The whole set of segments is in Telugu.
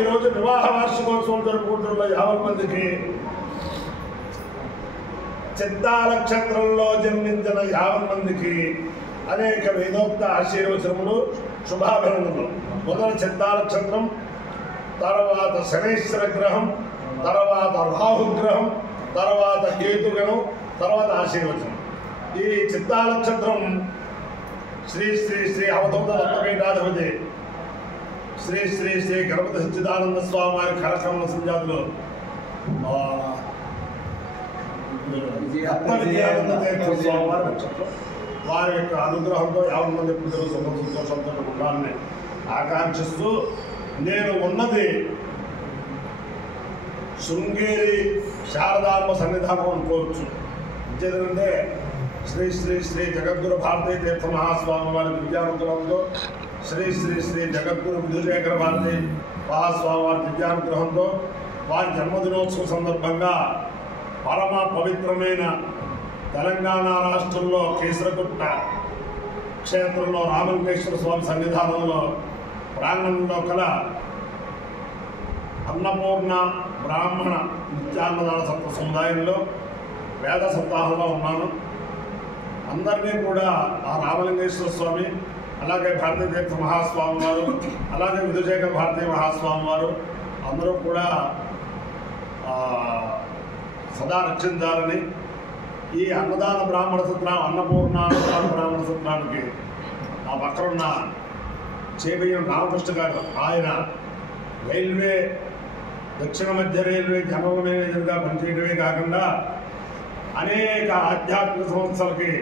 ఈరోజు వివాహ వార్షికోత్సవం జరుపుకుంటున్న 50 మందికి చిత్తా నక్షత్రంలో జన్మించిన 50 మందికి అనేక వేదోక్త ఆశీర్వచనములు శుభాభినందనలు. మొదట చిత్తా నక్షత్రం, తర్వాత శనైశ్వర గ్రహం, తర్వాత రాహుగ్రహం, తర్వాత కేతుగణం, తర్వాత ఆశీర్వచనం. ఈ చిత్తా నక్షత్రం శ్రీ శ్రీ శ్రీ అవధూత రత్నపీఠాధిపతి శ్రీ శ్రీ శ్రీ గణపతి సచ్చిదానంద స్వామి వారి కార్యక్రమ సంజాతులు స్వామి వారి నక్షత్రం. వారి యొక్క అనుగ్రహంతో 50 మంది ప్రజలు సుఖ సంతోషంతో ఉండాలని ఆకాంక్షిస్తూ నేను ఉన్నది శృంగేరి శారదాంబ సన్నిధానం అనుకోవచ్చు. ఇంకేంటంటే శ్రీ శ్రీ శ్రీ జగద్గురు భారతీ తీర్థ మహాస్వామి వారి విద్యానుగ్రహంతో, శ్రీ శ్రీ శ్రీ జగద్గురు విధుశేఖర భారతీ మహాస్వామి వారి విద్యానుగ్రహంతో వారి జన్మదినోత్సవం సందర్భంగా పరమ పవిత్రమైన తెలంగాణ రాష్ట్రంలో కేసరగుట్ట క్షేత్రంలో రామలింగేశ్వర స్వామి సన్నిధానంలో ప్రాంగణంలో కల అన్నపూర్ణ బ్రాహ్మణ నిత్యాన్నదాన సత్వ సముదాయంలో వేద సప్తాహంలో ఉన్నాను. అందరినీ కూడా ఆ రామలింగేశ్వర స్వామి, అలాగే భారతీ తీర్థ మహాస్వామి వారు, అలాగే విధుశేఖర భారతీ మహాస్వామి వారు అందరూ కూడా సదా రక్షించాలని ఈ అన్నదాన బ్రాహ్మణ సత్రం, అన్నపూర్ణ అన్నదాన బ్రాహ్మణ సత్రానికి ఆ పక్కనున్న చేబియ్యం రామకృష్ణ గారు, ఆయన రైల్వే దక్షిణ మధ్య రైల్వే జనరల్ మేనేజర్గా పనిచేయడమే కాకుండా అనేక ఆధ్యాత్మిక సంస్థలకి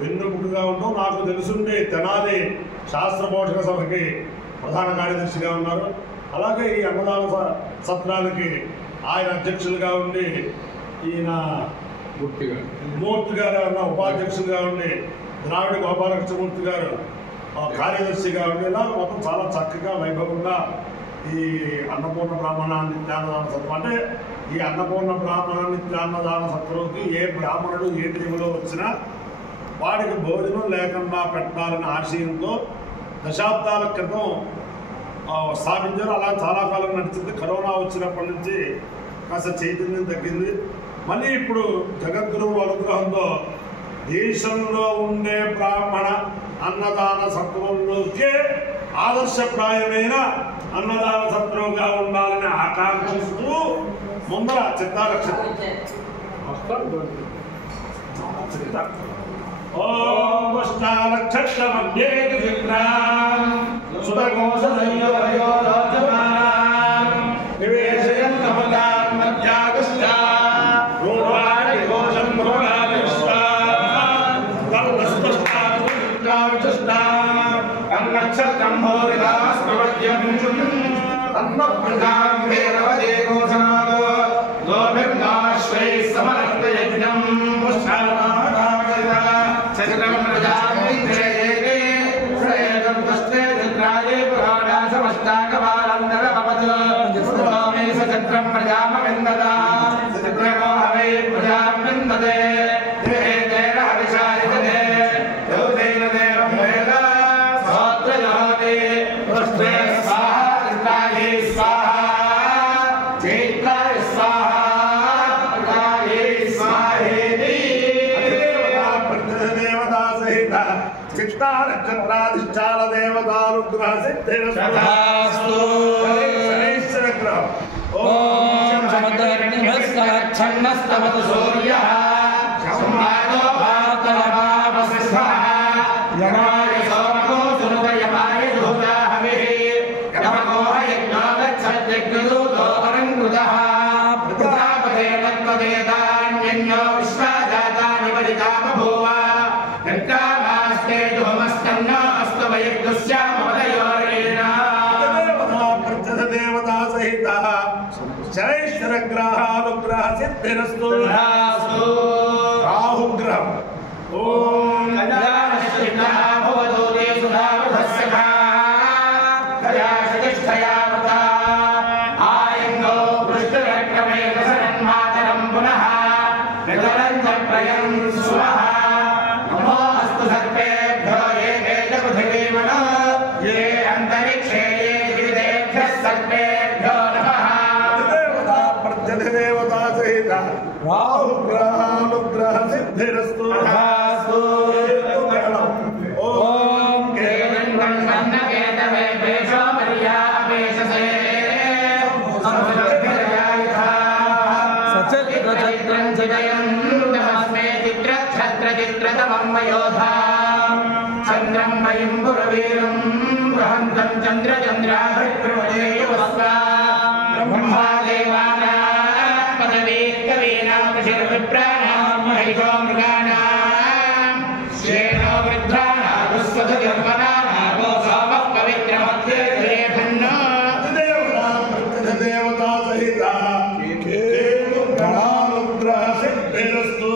వెన్నుముకగా ఉంటూ నాకు తెలుసుండే తెనాలి శాస్త్ర పోషక సభకి ప్రధాన కార్యదర్శిగా ఉన్నారు. అలాగే ఈ అన్నదాన సత్రానికి ఆయన అధ్యక్షులుగా ఉండి, ఈయన మూర్తి గారు అన్న ఉపాధ్యక్షులుగా ఉండి, ద్రావిడ గోపాలకృష్ణమూర్తి గారు కార్యదర్శిగా ఉండి, ఇలా మొత్తం చాలా చక్కగా వైభవంగా ఈ అన్నపూర్ణ బ్రాహ్మణ నిత్యాన్నదాన సత్రం, అంటే ఈ అన్నపూర్ణ బ్రాహ్మణ నిత్యాన్నదాన సత్రంకి ఏ బ్రాహ్మణుడు ఏ టైంలో వచ్చినా వాడికి భోజనం లేకుండా పెట్టాలనే ఆశయంతో దశాబ్దాల క్రితం స్థాపించారు. అలా చాలా కాలం నడిచింది. కరోనా వచ్చినప్పటి నుంచి కాస్త చైతన్యం తగ్గింది. మళ్ళీ ఇప్పుడు జగద్గురువు అనుగ్రహంతో దేశంలో ఉండే బ్రాహ్మణ అన్నదాన సత్రంలోకే ఆదర్శప్రాయమైన అన్నదాన సత్రంగా ఉండాలని ఆకాంక్షిస్తూ ముందర చిత్తా నక్షత్రం చిత్తానక్షత్రాధిష్టాన దేవతానుగ్రహ సిద్ధిరస్తు. శనైశ్వర గ్రహం. ఓం ఛన్నస్తవతు సూర్యః సంవాదో భాతనపావసిస్సః యమాయ సోమకో సునుదయమాయ ధూతాహవిః యమకోహ యజ్ఞో గచ్చద్యజ్ఞదూతో అరంగృతః ప్రజాపతే తత్వదేతాన్యన్యో విశ్వాజాతాని పరితా బభూవ శనైశ్వర గ్రహానుగ్రహ సిద్ధిరస్తు. రాహుగ్రహం. ఓం ये अंतरिक्षे ये सर्पेभ्यो అనుగ్రహ సిద్ధిరస్తు చంద్రం మయం పురవీరం బృహంతం చంద్రచంద్రాభిప్రమదేవస్వ బ్రహ్మాదేవానాం పదవీ కవీనాం ఋషిర్విప్రాణాం మహిషో మృగాణాం శ్రేణో వృద్ధానాం స్వధర్మనానాగో సోమః పవిత్రమధ్యే ధన్యో దేవతా సహిత గణానుగ్రహ సిద్ధిరస్తు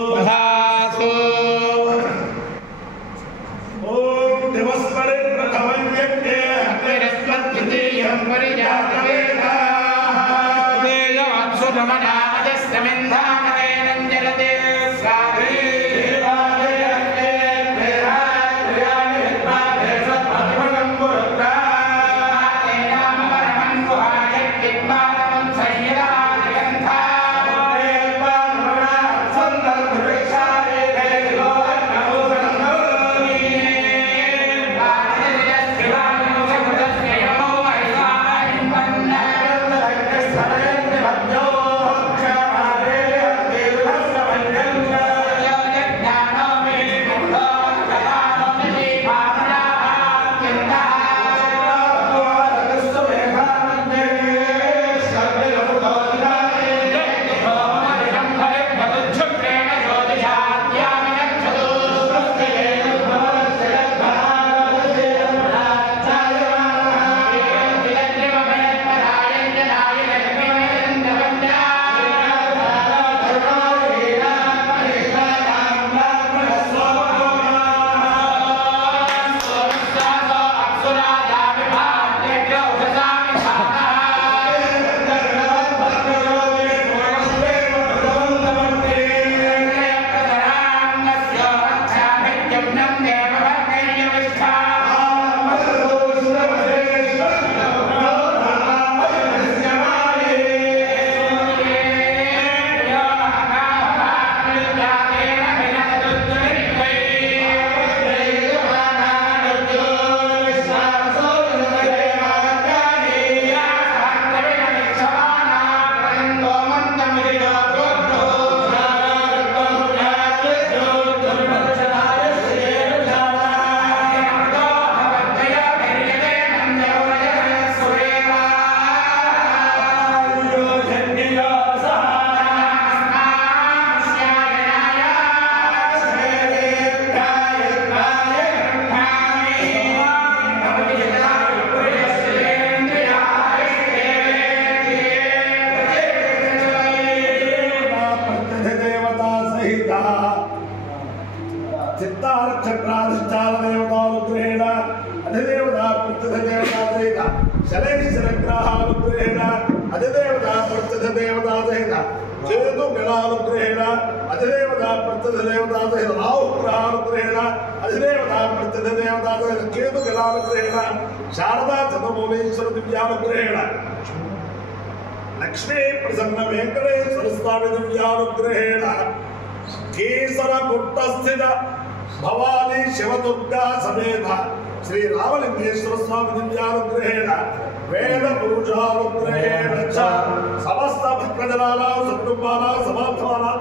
శారదా చంద్రమౌళీశ్వర దివ్యానుగ్రహేణ లక్ష్మీ ప్రసన్న వెంకటేశ్వర స్వామి దివ్యానుగ్రహేణ కేసర గుట్టస్థిత భవానీ శివదుర్గా సమేత శ్రీ రామలింగేశ్వర స్వామి దివ్యానుగ్రహేణ వేద పురుషానుగ్రహేణ సమస్త భక్తజనానాం సకుటుంబానాం సమాప్తమానాం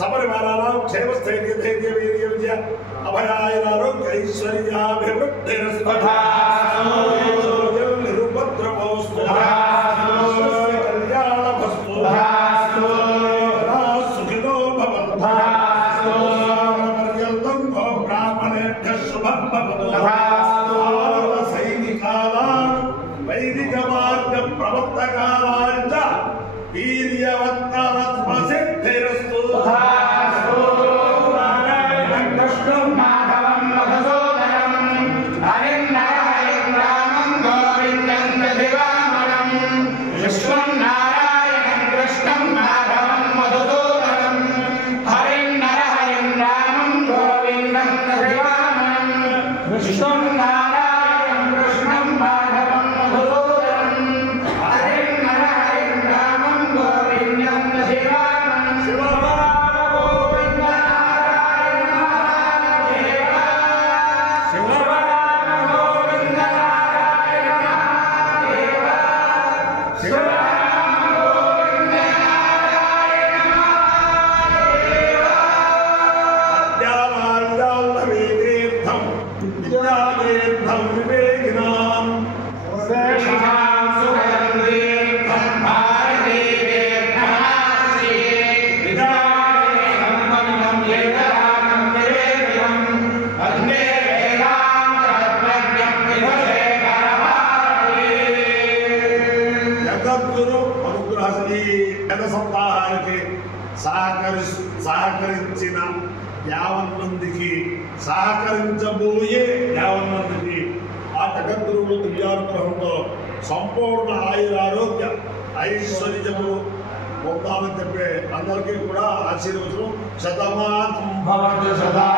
సపరివారానాం క్షేమస్థైర్య ధైర్య వీర్య విజయ అభయాయురారోగ్య ఐశ్వర్యాభివృద్ధిరస్తు నిరుపద్రవోస్తు కళ్యాణమస్తు సుఖినో భవంతు పర్యంతం గో బ్రాహ్మణేభ్యః శుభం భవతు సైనికానాం వైదిక మార్గ ప్రవర్తకానాంచ వీర్యవంతాత్మసిద్ధిరస్తు సహకరించిన 50 మందికి, సహకరించబోయే 50 మందికి ఆ జగద్గురువులు దివ్యానుగ్రహంతో సంపూర్ణ ఆయురారోగ్య ఐశ్వర్యములు పొందాలని చెప్పే అందరికీ కూడా ఆశీర్వచనం. శతమానం భవతు సదా